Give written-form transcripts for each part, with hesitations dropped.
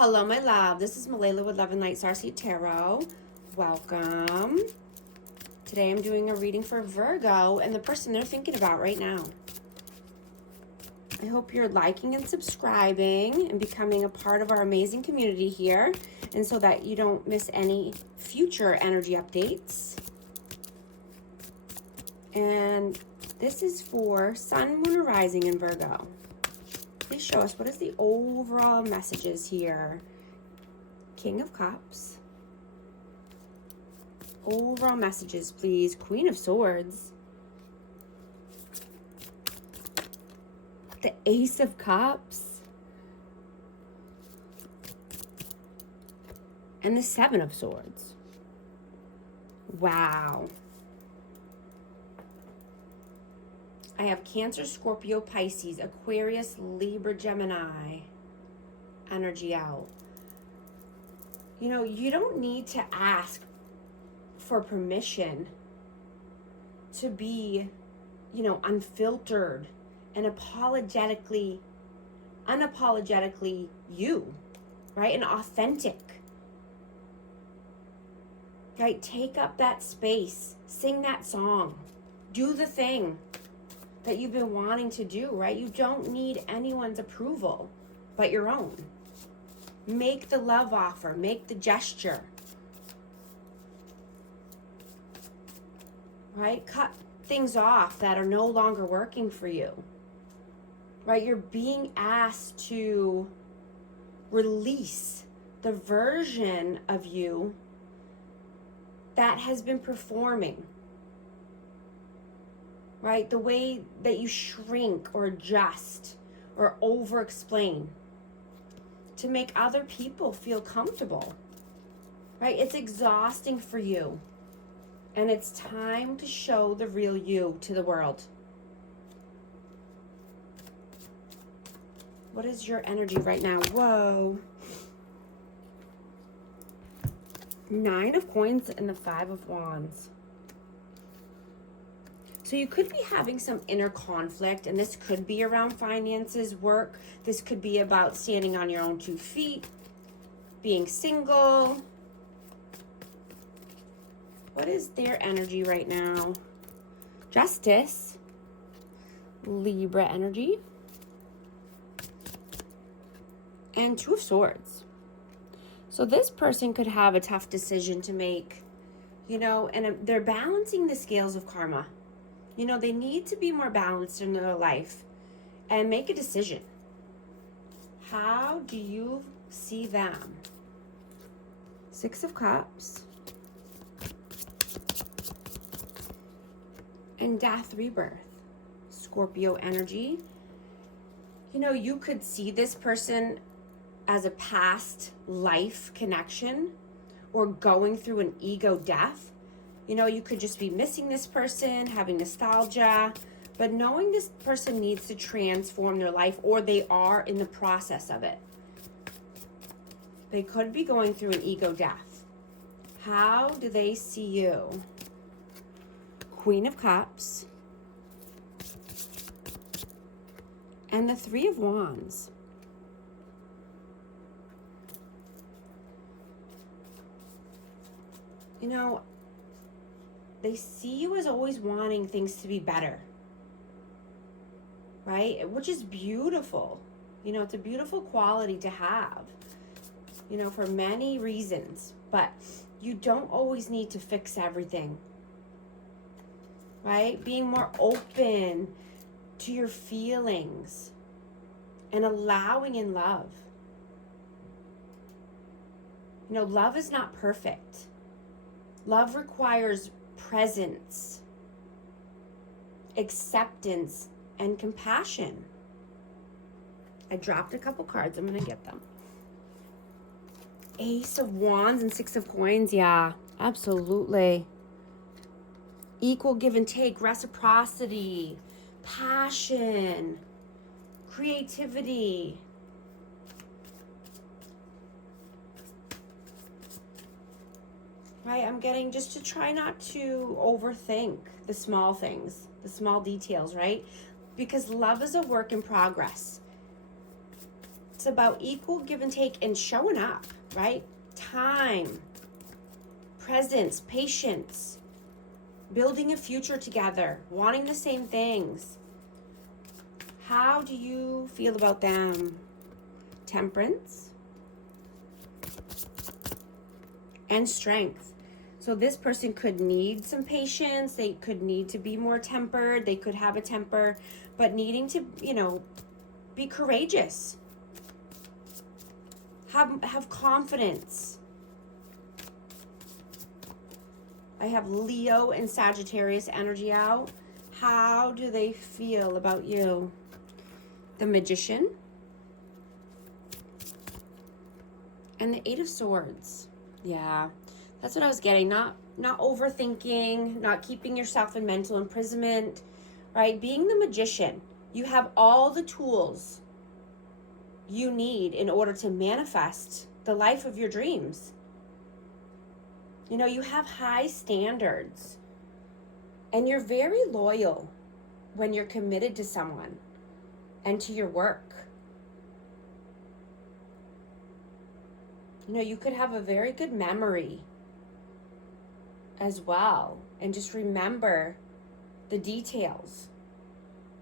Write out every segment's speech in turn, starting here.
Hello, my love. This is Malayla with Love and Light Starseed Tarot. Welcome. Today I'm doing a reading for Virgo and the person they're thinking about right now. I hope you're liking and subscribing and becoming a part of our amazing community here, and so that you don't miss any future energy updates. And this is for Sun, Moon, or Rising in Virgo. Please show us, what is the overall messages here? King of Cups. Overall messages, please. Queen of Swords. The Ace of Cups. And the Seven of Swords. Wow. I have Cancer, Scorpio, Pisces, Aquarius, Libra, Gemini energy out. You know, you don't need to ask for permission to be, unfiltered and unapologetically you, right? And authentic. Right? Take up that space. Sing that song. Do the thing that you've been wanting to do, right? You don't need anyone's approval but your own. Make the love offer, make the gesture, right? Cut things off that are no longer working for you, right? You're being asked to release the version of you that has been performing, right? The way that you shrink or adjust or over-explain to make other people feel comfortable, right? It's exhausting for you. And it's time to show the real you to the world. What is your energy right now? Whoa. Nine of Coins and the Five of Wands. So you could be having some inner conflict, and this could be around finances, work. This could be about standing on your own 2 feet, being single. What is their energy right now? Justice, Libra energy, and Two of Swords. So this person could have a tough decision to make, and they're balancing the scales of karma. They need to be more balanced in their life and make a decision. How do you see them? Six of Cups. And Death, Rebirth. Scorpio energy. You could see this person as a past life connection or going through an ego death. You could just be missing this person, having nostalgia, but knowing this person needs to transform their life, or they are in the process of it. They could be going through an ego death. How do they see you? Queen of Cups. And the Three of Wands. They see you as always wanting things to be better, right? Which is beautiful. It's a beautiful quality to have, for many reasons. But you don't always need to fix everything, right? Being more open to your feelings and allowing in love. Love is not perfect. Love requires presence, acceptance, and compassion. I dropped a couple cards. I'm going to get them. Ace of Wands and Six of Coins. Yeah, absolutely. Equal give and take, reciprocity, passion, creativity. Right, I'm getting just to try not to overthink the small things, the small details, right? Because love is a work in progress. It's about equal give and take and showing up, right? Time, presence, patience, building a future together, wanting the same things. How do you feel about them? Temperance and strength. So this person could need some patience. They could need to be more tempered. They could have a temper, but needing to, be courageous. Have confidence. I have Leo and Sagittarius energy out. How do they feel about you? The Magician and the Eight of Swords. Yeah, that's what I was getting. Not overthinking, not keeping yourself in mental imprisonment, right? Being the Magician, you have all the tools you need in order to manifest the life of your dreams. You have high standards and you're very loyal when you're committed to someone and to your work. You could have a very good memory as well and just remember the details,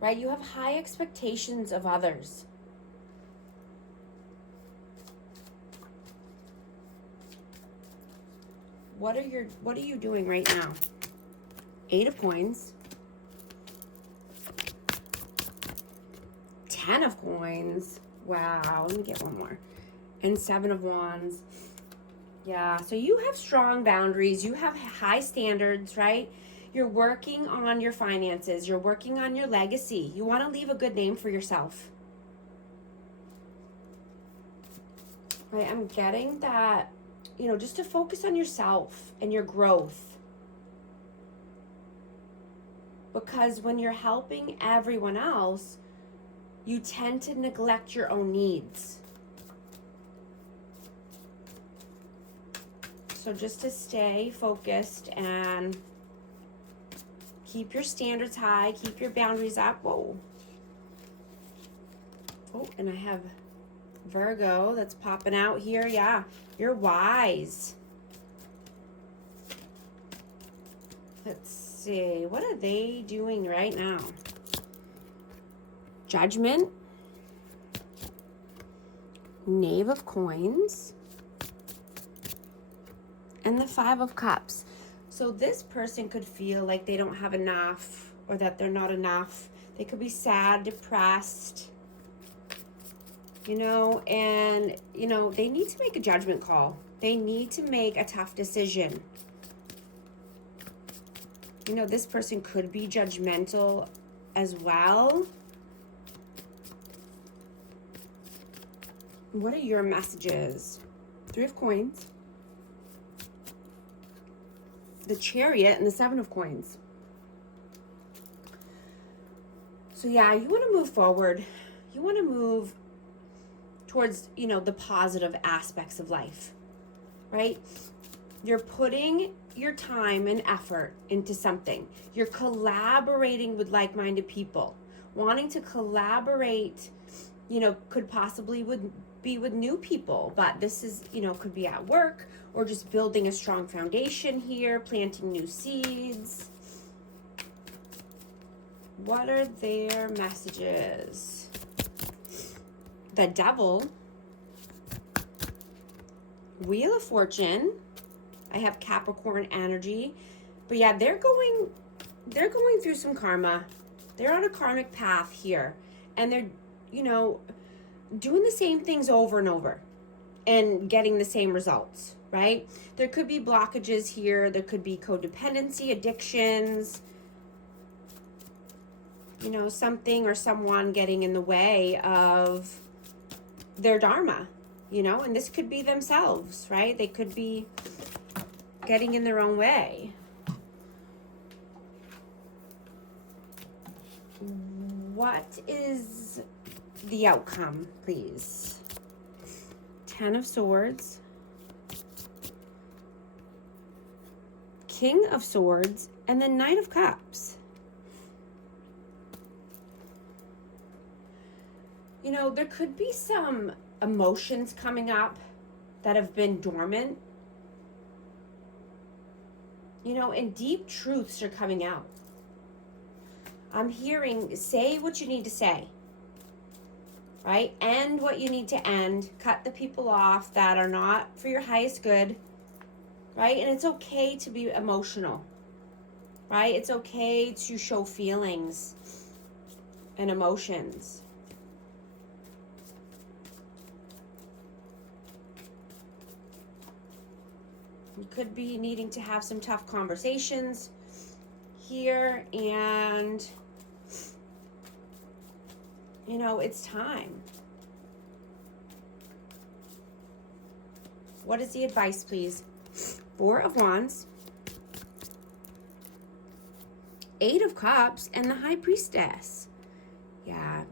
right? You have high expectations of others. What are you doing right now? Eight of Coins. 10 of Coins. Wow, let me get one more. And 7 of Wands. Yeah, so you have strong boundaries. You have high standards, right? You're working on your finances. You're working on your legacy. You want to leave a good name for yourself. Right, I'm getting that, just to focus on yourself and your growth. Because when you're helping everyone else, you tend to neglect your own needs. So just to stay focused and keep your standards high, keep your boundaries up. Whoa. Oh, and I have Virgo that's popping out here. Yeah, you're wise. Let's see. What are they doing right now? Judgment. Knave of Coins. And the 5 of Cups. So this person could feel like they don't have enough or that they're not enough. They could be sad, depressed, and, they need to make a judgment call. They need to make a tough decision. This person could be judgmental as well. What are your messages? 3 of Coins. The Chariot and the 7 of Coins. So yeah, you want to move forward. You want to move towards, the positive aspects of life, right? You're putting your time and effort into something. You're collaborating with like-minded people. Wanting to collaborate, could possibly be with new people, but this is, could be at work or just building a strong foundation here, planting new seeds. What are their messages? The Devil. Wheel of Fortune. I have Capricorn energy. But yeah, they're going through some karma. They're on a karmic path here. And they're, doing the same things over and over and getting the same results, right? There could be blockages here. There could be codependency, addictions, something or someone getting in the way of their dharma, and this could be themselves, right? They could be getting in their own way. What is the outcome, please? 10 of Swords, King of Swords, and the Knight of Cups. there could be some emotions coming up that have been dormant. And deep truths are coming out. I'm hearing, say what you need to say, right? End what you need to end. Cut the people off that are not for your highest good, right? And it's okay to be emotional, right? It's okay to show feelings and emotions. You could be needing to have some tough conversations here, and it's time. What is the advice, please? Four of Wands, Eight of Cups, and the High Priestess. Yeah.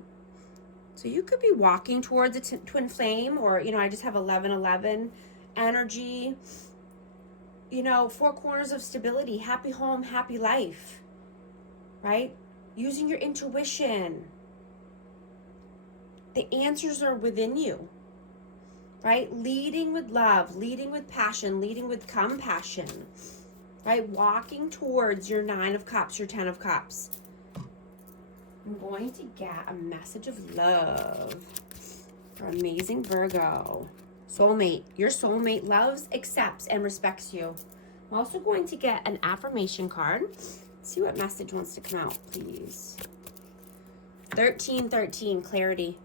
So you could be walking towards a twin flame, or I just have 11-11 energy. Four corners of stability, happy home, happy life, right? Using your intuition. The answers are within you, right? Leading with love, leading with passion, leading with compassion, right? Walking towards your 9 of Cups, your 10 of Cups. I'm going to get a message of love for amazing Virgo. Soulmate. Your soulmate loves, accepts, and respects you. I'm also going to get an affirmation card. Let's see what message wants to come out, please. 1313, clarity.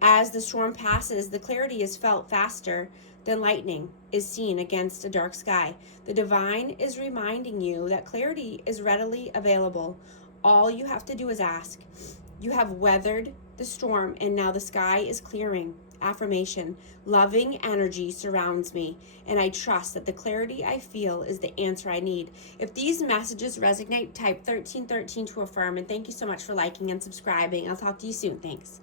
As the storm passes, the clarity is felt faster than lightning is seen against a dark sky. The divine is reminding you that clarity is readily available. All you have to do is ask. You have weathered the storm, and now the sky is clearing. Affirmation. Loving energy surrounds me, and I trust that the clarity I feel is the answer I need. If these messages resonate, type 1313 to affirm, and thank you so much for liking and subscribing. I'll talk to you soon. Thanks.